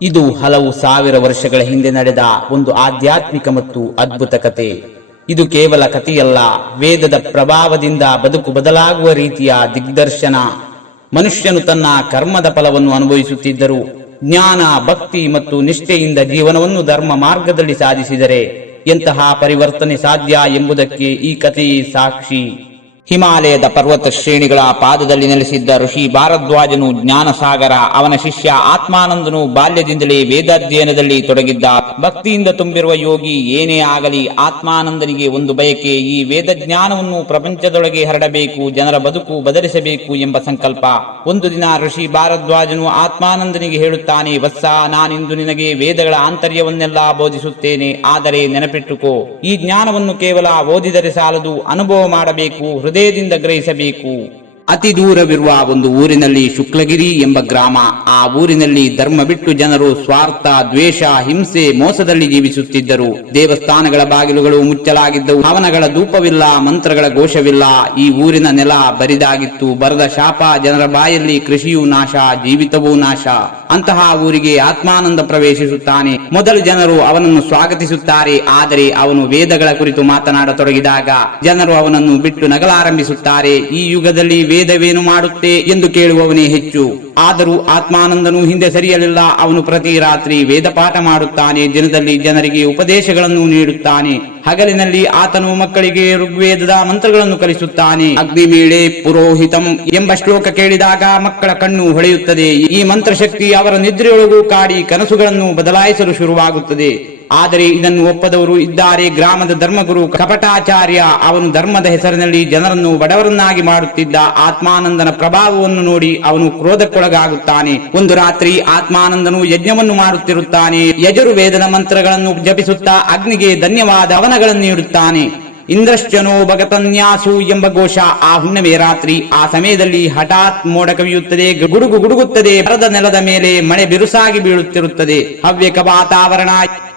ಇದು ಹಲವು ಸಾವಿರ ವರ್ಷಗಳ ಹಿಂದೆ ನಡೆದ ಒಂದು ಆಧ್ಯಾತ್ಮಿಕ ಮತ್ತು ಅದ್ಭುತ ಕತೆ. ಇದು ಕೇವಲ ಕಥೆಯಲ್ಲ, ವೇದದ ಪ್ರಭಾವದಿಂದ ಬದುಕು ಬದಲಾಗುವ ರೀತಿಯ ದಿಗ್ದರ್ಶನ. ಮನುಷ್ಯನು ತನ್ನ ಕರ್ಮದ ಫಲವನ್ನು ಅನುಭವಿಸುತ್ತಿದ್ದರೂ ಜ್ಞಾನ, ಭಕ್ತಿ ಮತ್ತು ನಿಷ್ಠೆಯಿಂದ ಜೀವನವನ್ನು ಧರ್ಮ ಮಾರ್ಗದಲ್ಲಿ ಸಾಧಿಸಿದರೆ ಎಂತಹ ಪರಿವರ್ತನೆ ಸಾಧ್ಯ ಎಂಬುದಕ್ಕೆ ಈ ಕಥೆಯೇ ಸಾಕ್ಷಿ. ಹಿಮಾಲಯದ ಪರ್ವತ ಶ್ರೇಣಿಗಳ ಪಾದದಲ್ಲಿ ನೆಲೆಸಿದ್ದ ಋಷಿ ಭಾರದ್ವಾಜನು ಜ್ಞಾನಸಾಗರ. ಅವನ ಶಿಷ್ಯ ಆತ್ಮಾನಂದನು ಬಾಲ್ಯದಿಂದಲೇ ವೇದಾಧ್ಯಯನದಲ್ಲಿ ತೊಡಗಿದ್ದ. ಭಕ್ತಿಯಿಂದ ತುಂಬಿರುವ ಯೋಗಿ. ಏನೇ ಆಗಲಿ ಆತ್ಮಾನಂದನಿಗೆ ಒಂದು ಬಯಕೆ, ಈ ವೇದ ಜ್ಞಾನವನ್ನು ಪ್ರಪಂಚದೊಳಗೆ ಹರಡಬೇಕು, ಜನರ ಬದುಕು ಬದಲಿಸಬೇಕು ಎಂಬ ಸಂಕಲ್ಪ. ಒಂದು ದಿನ ಋಷಿ ಭಾರದ್ವಾಜನು ಆತ್ಮಾನಂದನಿಗೆ ಹೇಳುತ್ತಾನೆ, ವತ್ಸ, ನಾನಿಂದು ನಿನಗೆ ವೇದಗಳ ಆಂತರ್ಯವನ್ನೆಲ್ಲ ಬೋಧಿಸುತ್ತೇನೆ. ಆದರೆ ನೆನಪಿಟ್ಟುಕೋ, ಈ ಜ್ಞಾನವನ್ನು ಕೇವಲ ಓದಿದರೆ ಸಾಲದು, ಅನುಭವ ಮಾಡಬೇಕು, ಹೃದಯದಿಂದ ಗ್ರಹಿಸಬೇಕು. ಅತಿ ದೂರವಿರುವ ಒಂದು ಊರಿನಲ್ಲಿ ಶುಕ್ಲಗಿರಿ ಎಂಬ ಗ್ರಾಮ. ಆ ಊರಿನಲ್ಲಿ ಧರ್ಮ ಬಿಟ್ಟು ಜನರು ಸ್ವಾರ್ಥ, ದ್ವೇಷ, ಹಿಂಸೆ, ಮೋಸದಲ್ಲಿ ಜೀವಿಸುತ್ತಿದ್ದರು. ದೇವಸ್ಥಾನಗಳ ಬಾಗಿಲುಗಳು ಮುಚ್ಚಲಾಗಿದ್ದವು. ಹವನಗಳ ಧೂಪವಿಲ್ಲ, ಮಂತ್ರಗಳ ಘೋಷವಿಲ್ಲ. ಈ ಊರಿನ ನೆಲ ಬರಿದಾಗಿತ್ತು. ಬರದ ಶಾಪ, ಜನರ ಬಾಯಲ್ಲಿ ಕೃಷಿಯೂ ನಾಶ, ಜೀವಿತವೂ ನಾಶ. ಅಂತಹ ಊರಿಗೆ ಆತ್ಮಾನಂದ ಪ್ರವೇಶಿಸುತ್ತಾನೆ. ಮೊದಲು ಜನರು ಅವನನ್ನು ಸ್ವಾಗತಿಸುತ್ತಾರೆ. ಆದರೆ ಅವನು ವೇದಗಳ ಕುರಿತು ಮಾತನಾಡತೊಡಗಿದಾಗ ಜನರು ಅವನನ್ನು ಬಿಟ್ಟು ನಗಲಾರಂಭಿಸುತ್ತಾರೆ. ಈ ಯುಗದಲ್ಲಿ ವೇದವೇನು ಮಾಡುತ್ತೆ ಎಂದು ಕೇಳುವವನೇ ಹೆಚ್ಚು. ಆದರೂ ಆತ್ಮಾನಂದನು ಹಿಂದೆ ಸರಿಯಲಿಲ್ಲ. ಅವನು ಪ್ರತಿ ರಾತ್ರಿ ವೇದ ಪಾಠ ಮಾಡುತ್ತಾನೆ. ದಿನದಲ್ಲಿ ಜನರಿಗೆ ಉಪದೇಶಗಳನ್ನು ನೀಡುತ್ತಾನೆ. ಹಗಲಿನಲ್ಲಿ ಆತನು ಮಕ್ಕಳಿಗೆ ಋಗ್ವೇದದ ಮಂತ್ರಗಳನ್ನು ಕಲಿಸುತ್ತಾನೆ. ಅಗ್ನಿಮೇಳೆ ಪುರೋಹಿತಂ ಎಂಬ ಶ್ಲೋಕ ಕೇಳಿದಾಗ ಮಕ್ಕಳ ಕಣ್ಣು ಹೊಳೆಯುತ್ತದೆ. ಈ ಮಂತ್ರಶಕ್ತಿ ಅವರ ನಿದ್ರೆಯೊಳಗೂ ಕಾಡಿ ಕನಸುಗಳನ್ನು ಬದಲಾಯಿಸಲು ಶುರುವಾಗುತ್ತದೆ. ಆದರೆ ಇದನ್ನು ಒಪ್ಪದವರು ಇದ್ದಾರೆ. ಗ್ರಾಮದ ಧರ್ಮಗುರು ಕಪಟಾಚಾರ್ಯ. ಅವನು ಧರ್ಮದ ಹೆಸರಿನಲ್ಲಿ ಜನರನ್ನು ಬಡವರನ್ನಾಗಿ ಮಾಡುತ್ತಿದ್ದ. ಆತ್ಮಾನಂದನ ಪ್ರಭಾವವನ್ನು ನೋಡಿ ಅವನು ಕ್ರೋಧಕ್ಕೊಳಗಾಗುತ್ತಾನೆ. ಒಂದು ರಾತ್ರಿ ಆತ್ಮಾನಂದನು ಯಜ್ಞವನ್ನು ಮಾಡುತ್ತಿರುತ್ತಾನೆ. ಯಜುರ್ವೇದದ ಮಂತ್ರಗಳನ್ನು ಜಪಿಸುತ್ತಾ ಅಗ್ನಿಗೆ ಧನ್ಯವಾದ ಹವನಗಳನ್ನು ನೀಡುತ್ತಾನೆ. ಇಂದ್ರಶ್ಚನೋ ಭಗತನ್ಯಾಸು ಎಂಬ ಘೋಷ. ಆ ಹುಣ್ಣಿಮೆ ರಾತ್ರಿ. ಆ ಸಮಯದಲ್ಲಿ ಹಠಾತ್ ಮೋಡ ಕವಿಯುತ್ತದೆ. ಗುಡುಗು ಗುಡುಗುತ್ತದೆ. ಮರದ ನೆಲದ ಮೇಲೆ ಮಳೆ ಬಿರುಸಾಗಿ ಬೀಳುತ್ತಿರುತ್ತದೆ. ಹವ್ಯಕ ವಾತಾವರಣ.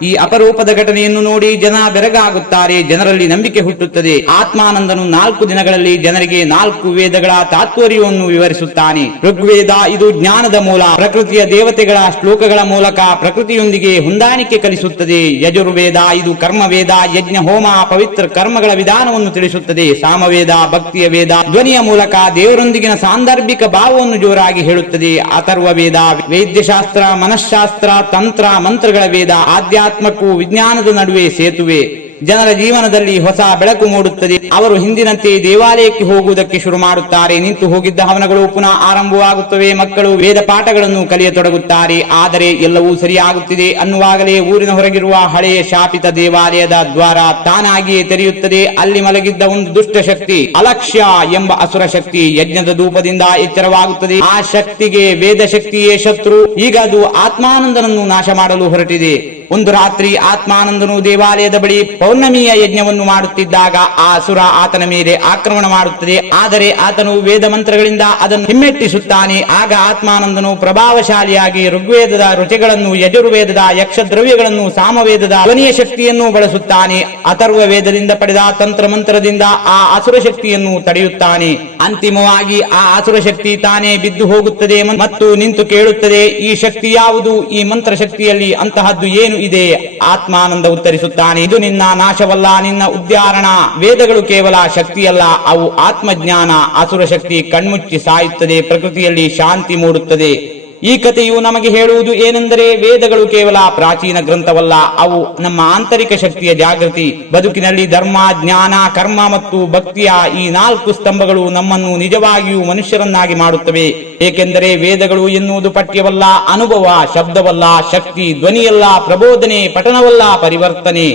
ಈ ಅಪರೂಪದ ಘಟನೆಯನ್ನು ನೋಡಿ ಜನ ಬೆರಗಾಗುತ್ತಾರೆ. ಜನರಲ್ಲಿ ನಂಬಿಕೆ ಹುಟ್ಟುತ್ತದೆ. ಆತ್ಮಾನಂದನು 4 ದಿನಗಳಲ್ಲಿ ಜನರಿಗೆ 4 ವೇದಗಳ ತಾತ್ಪರ್ಯವನ್ನು ವಿವರಿಸುತ್ತಾನೆ. ಋಗ್ವೇದ ಇದು ಜ್ಞಾನದ ಮೂಲ. ಪ್ರಕೃತಿಯ ದೇವತೆಗಳ ಶ್ಲೋಕಗಳ ಮೂಲಕ ಪ್ರಕೃತಿಯೊಂದಿಗೆ ಹೊಂದಾಣಿಕೆ ಕಲಿಸುತ್ತದೆ. ಯಜುರ್ವೇದ ಇದು ಕರ್ಮವೇದ, ಯಜ್ಞ, ಹೋಮ, ಪವಿತ್ರ ಕರ್ಮಗಳ ವಿಧಾನವನ್ನು ತಿಳಿಸುತ್ತದೆ. ಸಾಮವೇದ ಭಕ್ತಿಯ ವೇದ, ಧ್ವನಿಯ ಮೂಲಕ ದೇವರೊಂದಿಗಿನ ಸಾಂದರ್ಭಿಕ ಭಾವವನ್ನು ಜೋರಾಗಿ ಹೇಳುತ್ತದೆ. ಅಥರ್ವ ವೇದ ವೈದ್ಯಶಾಸ್ತ್ರ, ಮನಃಶಾಸ್ತ್ರ, ತಂತ್ರ, ಮಂತ್ರಗಳ ವೇದ. ಆಧ್ಯಾತ್ಮಕ್ಕೂ ವಿಜ್ಞಾನದ ನಡುವೆ ಸೇತುವೆ. ಜನರ ಜೀವನದಲ್ಲಿ ಹೊಸ ಬೆಳಕು ಮೂಡುತ್ತದೆ. ಅವರು ಹಿಂದಿನಂತೆ ದೇವಾಲಯಕ್ಕೆ ಹೋಗುವುದಕ್ಕೆ ಶುರು ಮಾಡುತ್ತಾರೆ. ನಿಂತು ಹೋಗಿದ್ದ ಹವನಗಳು ಪುನಃ ಆರಂಭವಾಗುತ್ತವೆ. ಮಕ್ಕಳು ವೇದ ಪಾಠಗಳನ್ನು ಕಲಿಯತೊಡಗುತ್ತಾರೆ. ಆದರೆ ಎಲ್ಲವೂ ಸರಿಯಾಗುತ್ತಿದೆ ಅನ್ನುವಾಗಲೇ ಊರಿನ ಹೊರಗಿರುವ ಹಳೆಯ ಶಾಪಿತ ದೇವಾಲಯದ ದ್ವಾರ ತಾನಾಗಿಯೇ ತೆರೆಯುತ್ತದೆ. ಅಲ್ಲಿ ಮಲಗಿದ್ದ ಒಂದು ದುಷ್ಟ ಶಕ್ತಿ, ಅಲಕ್ಷ್ಯ ಎಂಬ ಅಸುರ ಶಕ್ತಿ, ಯಜ್ಞದ ಧೂಪದಿಂದ ಎಚ್ಚರವಾಗುತ್ತದೆ. ಆ ಶಕ್ತಿಗೆ ವೇದ ಶಕ್ತಿಯೇ ಶತ್ರು. ಈಗ ಅದು ಆತ್ಮಾನಂದನನ್ನು ನಾಶ ಮಾಡಲು ಹೊರಟಿದೆ. ಒಂದು ರಾತ್ರಿ ಆತ್ಮಾನಂದನು ದೇವಾಲಯದ ಬಳಿ ಪೌರ್ಣಮಿಯ ಯಜ್ಞವನ್ನು ಮಾಡುತ್ತಿದ್ದಾಗ ಆ ಅಸುರ ಆತನ ಮೇಲೆ ಆಕ್ರಮಣ ಮಾಡುತ್ತದೆ. ಆದರೆ ಆತನು ವೇದ ಮಂತ್ರಗಳಿಂದ ಅದನ್ನು ಹಿಮ್ಮೆಟ್ಟಿಸುತ್ತಾನೆ. ಆಗ ಆತ್ಮಾನಂದನು ಪ್ರಭಾವಶಾಲಿಯಾಗಿ ಋಗ್ವೇದದ ರುಚಿಗಳನ್ನು, ಯಜುರ್ವೇದದ ಯಕ್ಷದ್ರವ್ಯಗಳನ್ನು, ಸಾಮವೇದದ ಧ್ವನಿಯ ಶಕ್ತಿಯನ್ನು ಬಳಸುತ್ತಾನೆ. ಅಥರ್ವ ವೇದದಿಂದ ಪಡೆದ ತಂತ್ರ ಮಂತ್ರದಿಂದ ಆ ಅಸುರ ಶಕ್ತಿಯನ್ನು ತಡೆಯುತ್ತಾನೆ. ಅಂತಿಮವಾಗಿ ಆ ಅಸುರ ಶಕ್ತಿ ತಾನೇ ಬಿದ್ದು ಹೋಗುತ್ತದೆ ಮತ್ತು ನಿಂತು ಕೇಳುತ್ತದೆ, ಈ ಶಕ್ತಿ ಯಾವುದು? ಈ ಮಂತ್ರ ಶಕ್ತಿಯಲ್ಲಿ ಅಂತಹದ್ದು ಏನು ಇದೆ? ಆತ್ಮಾನಂದ ಉತ್ತರಿಸುತ್ತಾನೆ, ಇದು ನಿನ್ನ ನಾಶವಲ್ಲ, ನಿನ್ನ ಉದ್ಧಾರಣ. ವೇದಗಳು ಕೇವಲ ಶಕ್ತಿಯಲ್ಲ, ಅವು ಆತ್ಮಜ್ಞಾನ. ಅಸುರ ಶಕ್ತಿ ಕಣ್ಮುಚ್ಚಿ ಸಾಯುತ್ತದೆ. ಪ್ರಕೃತಿಯಲ್ಲಿ ಶಾಂತಿ ಮೂಡುತ್ತದೆ. ಈ ಕಥೆಯು ನಮಗೆ ಹೇಳುವುದು ಏನೆಂದರೆ, ವೇದಗಳು ಕೇವಲ ಪ್ರಾಚೀನ ಗ್ರಂಥವಲ್ಲ, ಅವು ನಮ್ಮ ಆಂತರಿಕ ಶಕ್ತಿಯ ಜಾಗೃತಿ. ಬದುಕಿನಲ್ಲಿ ಧರ್ಮ, ಜ್ಞಾನ, ಕರ್ಮ ಮತ್ತು ಭಕ್ತಿಯ ಈ 4 ಸ್ತಂಭಗಳು ನಮ್ಮನ್ನು ನಿಜವಾಗಿಯೂ ಮನುಷ್ಯರನ್ನಾಗಿ ಮಾಡುತ್ತವೆ. ಏಕೆಂದರೆ ವೇದಗಳು ಎನ್ನುವುದು ಪಠ್ಯವಲ್ಲ, ಅನುಭವ, ಶಬ್ದವಲ್ಲ, ಶಕ್ತಿ, ಧ್ವನಿಯಲ್ಲ, ಪ್ರಬೋಧನೆ, ಪಠನವಲ್ಲ, ಪರಿವರ್ತನೆ.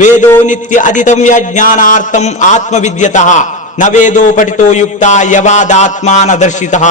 ವೇದೋ ನಿತ್ಯ ಅಧಿತವ್ಯ ಜ್ಞಾನಾರ್ಥಂ ಆತ್ಮವಿದ್ಯತಃ ನ ವೇದೋ ಪಠಿತೋ ಯುಕ್ತ ಯವಾದಾತ್ಮಾನ ದರ್ಶಿತಃ.